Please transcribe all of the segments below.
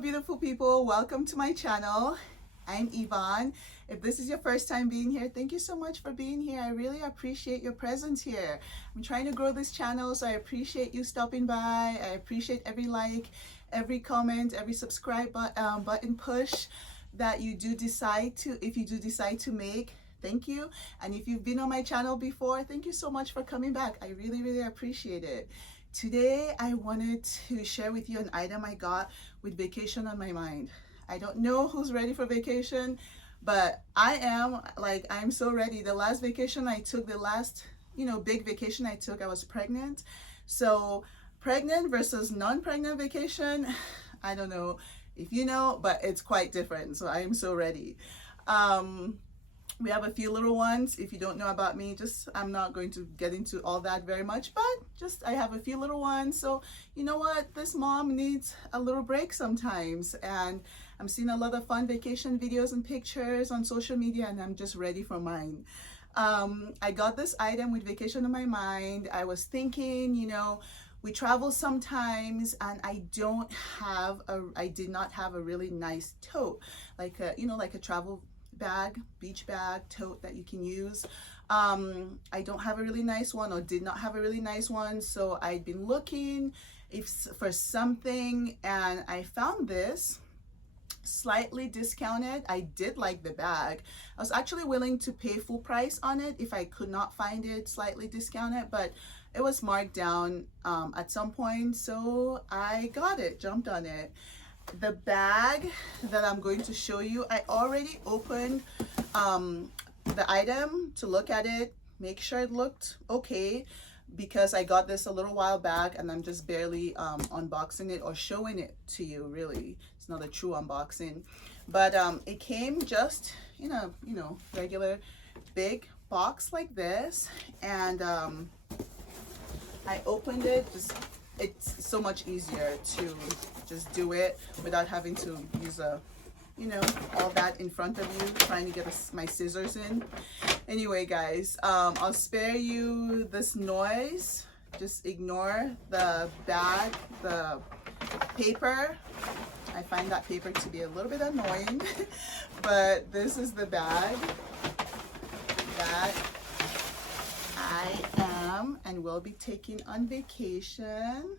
beautiful people, welcome to my channel. I'm Yvonne. If this is your first time being here, thank you so much for being here. I really appreciate your presence here. I'm trying to grow this channel, so I appreciate you stopping by. I appreciate every like, every comment, every subscribe button push that you do decide to, if you do decide to make. Thank you. And if you've been on my channel before, thank you so much for coming back. I really appreciate it. Today, I wanted to share with you an item I got with vacation on my mind. I don't know who's ready for vacation, but I am. I'm so ready. The last vacation I took, the last, big vacation I took, I was pregnant. So pregnant versus non-pregnant vacation, I don't know if you know, but it's quite different. So I am so ready. We have a few little ones. If you don't know about me, I'm not going to get into all that very much, but I have a few little ones. So you know what? This mom needs a little break sometimes. And I'm seeing a lot of fun vacation videos and pictures on social media, and I'm just ready for mine. I got this item with vacation on my mind. I was thinking, we travel sometimes, and I did not have a really nice tote, like a travel bag, beach bag, tote that you can use. I don't have a really nice one, or did not have a really nice one, so I'd been looking for something, and I found this slightly discounted. I did like the bag. I was actually willing to pay full price on it if I could not find it slightly discounted, but it was marked down at some point, so I got it, jumped on it. The bag that I'm going to show you, I already opened the item to look at it, make sure it looked okay, because I got this a little while back and I'm just barely unboxing it or showing it to you. Really, it's not a true unboxing, but it came just in a regular big box like this, and I opened it. It's so much easier to just do it without having to use all that in front of you, trying to get my scissors in. Anyway, guys, I'll spare you this noise. Just ignore the bag, the paper. I find that paper to be a little bit annoying, but this is the bag that I am and will be taking on vacation.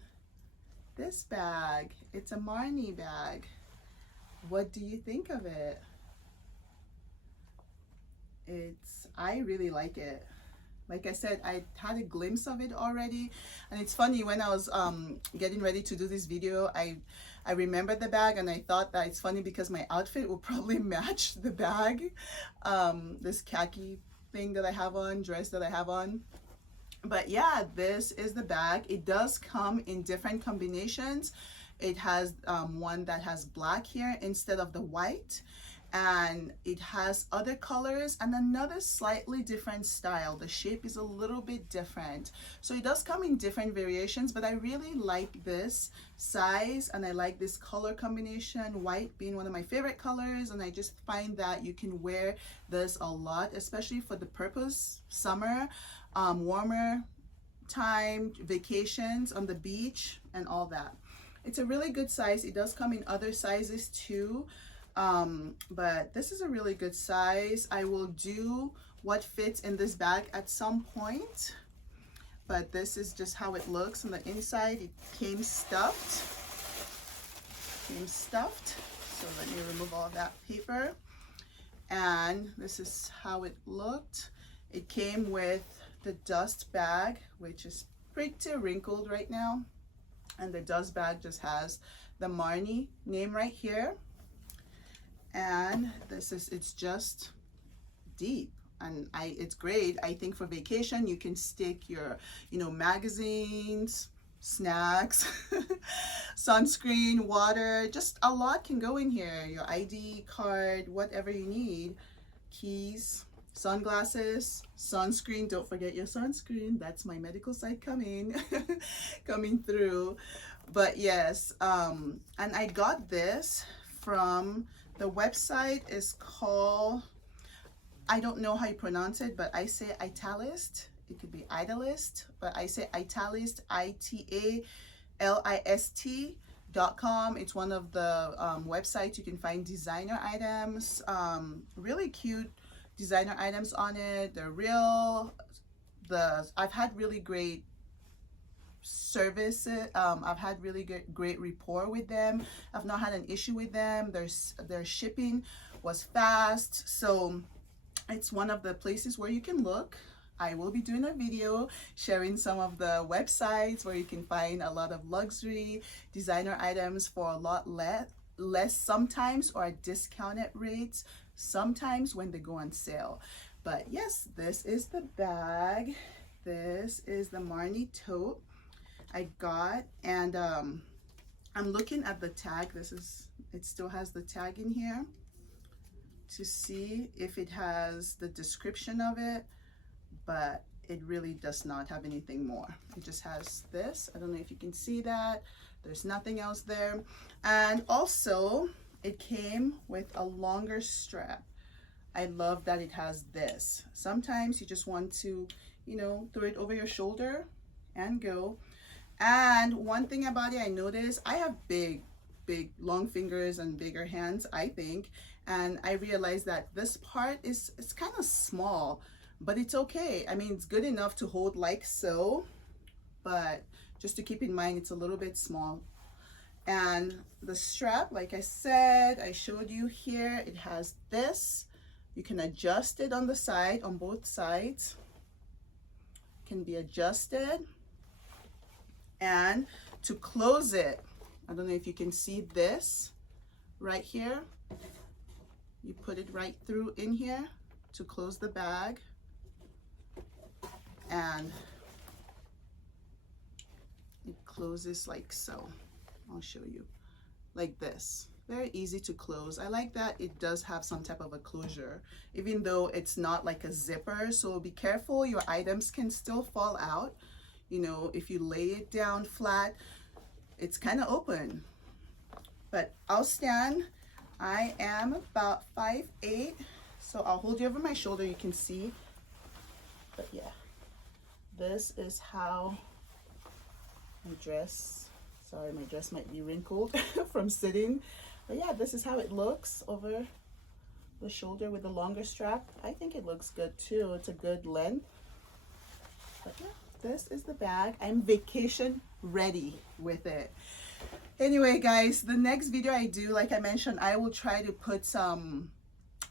This bag, it's a Marni bag. What do you think of it? I really like it. Like I said, I had a glimpse of it already, and it's funny, when I was getting ready to do this video, I remembered the bag, and I thought that it's funny because my outfit will probably match the bag, this khaki thing that I have on, dress that I have on. But yeah, this is the bag. It does come in different combinations. It has one that has black here instead of the white, and it has other colors and another slightly different style. The shape is a little bit different, so it does come in different variations, but I really like this size and I like this color combination, white being one of my favorite colors, and I just find that you can wear this a lot, especially for the purpose summer, warmer time, vacations on the beach and all that. It's a really good size. It does come in other sizes too, but this is a really good size. I will do what fits in this bag at some point, but this is just how it looks on the inside. It came stuffed. So let me remove all that paper, and this is how it looked. It came with the dust bag, which is pretty wrinkled right now, and the dust bag just has the Marni name right here, and it's just deep, and it's great. I think for vacation you can stick your magazines, snacks, sunscreen, water, just a lot can go in here, your ID card, whatever you need, keys, sunglasses, sunscreen. Don't forget your sunscreen. That's my medical side coming through. But yes, and I got this from the website. Is called, I don't know how you pronounce it, but I say Italist. It could be Idolist, but I say Italist, Italist Tote.com. It's one of the websites you can find designer items, really cute designer items on it. They're real. I've had really great service. I've had really great rapport with them. I've not had an issue with them. Their shipping was fast, so it's one of the places where you can look. I will be doing a video sharing some of the websites where you can find a lot of luxury designer items for a lot less sometimes, or at discounted rates sometimes when they go on sale. But yes, this is the bag. This is the Marni tote I got, and I'm looking at the tag. It still has the tag in here to see if it has the description of it, but it really does not have anything more. It just has this. I don't know if you can see that. There's nothing else there. And also it came with a longer strap. I love that it has this. Sometimes you just want to, you know, throw it over your shoulder and go. And one thing about it, I noticed I have big long fingers and bigger hands, I think, and I realized that this part it's kind of small, but it's okay. I mean, it's good enough to hold like so, but just to keep in mind it's a little bit small. And the strap, like I said, I showed you here, it has this. You can adjust it on the side, on both sides. It can be adjusted. And to close it, I don't know if you can see this right here. You put it right through in here to close the bag. And it closes like so. I'll show you. Like this. Very easy to close. I like that it does have some type of a closure, even though it's not like a zipper. So be careful, your items can still fall out. You know, if you lay it down flat, it's kind of open. But I'll stand. I am about 5'8", so I'll hold you over my shoulder, you can see. But yeah, this is how my dress, sorry, my dress might be wrinkled from sitting. But yeah, this is how it looks over the shoulder with the longer strap. I think it looks good too. It's a good length. But yeah, this is the bag. I'm vacation ready with it. Anyway, guys, the next video I do, like I mentioned, I will try to put some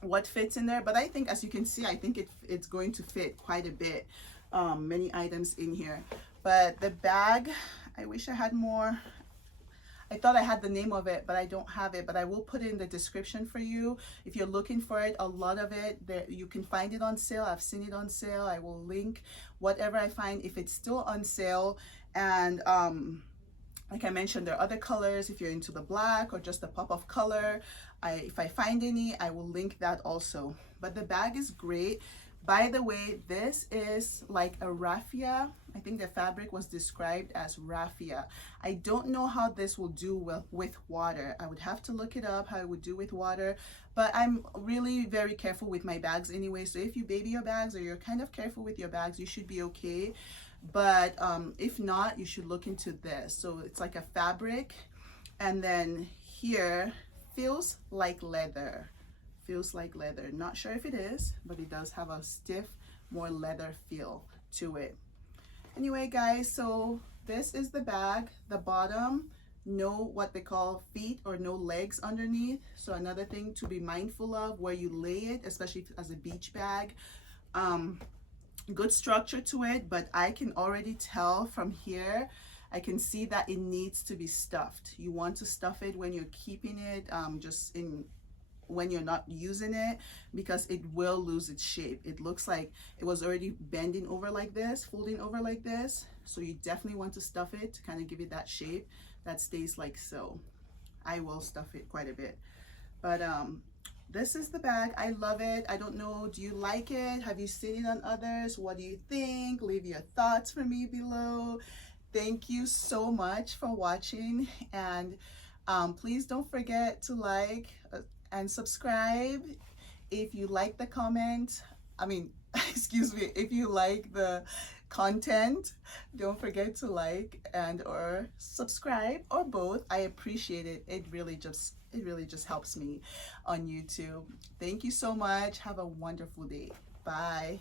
what fits in there. But I think, as you can see, I think it's going to fit quite a bit. Many items in here. But the bag, I wish I had more. I thought I had the name of it, but I don't have it. But I will put it in the description for you. If you're looking for it, a lot of it, you can find it on sale. I've seen it on sale. I will link whatever I find if it's still on sale. And like I mentioned, there are other colors if you're into the black or just a pop of color. If I find any, I will link that also. But the bag is great. By the way, this is like a raffia. I think the fabric was described as raffia. I don't know how this will do with water. I would have to look it up how it would do with water, but I'm really very careful with my bags anyway. So if you baby your bags or you're kind of careful with your bags, you should be okay. But if not, you should look into this. So it's like a fabric, and then here feels like leather. Feels like leather. Not sure if it is, but it does have a stiff, more leather feel to it. Anyway, guys, so this is the bag. The bottom, no what they call feet or no legs underneath. So another thing to be mindful of where you lay it, especially as a beach bag. Good structure to it, but I can already tell from here, I can see that it needs to be stuffed. You want to stuff it when you're keeping it, when you're not using it, because it will lose its shape. It looks like it was already bending over like this, folding over like this. So you definitely want to stuff it to kind of give it that shape that stays like so. I will stuff it quite a bit. But this is the bag. I love it. I don't know, do you like it? Have you seen it on others? What do you think? Leave your thoughts for me below. Thank you so much for watching, and please don't forget to like and subscribe. If you like the comment, I mean, excuse me, if you like the content, don't forget to like and or subscribe, or both. I appreciate it. It really just helps me on YouTube. Thank you so much. Have a wonderful day. Bye.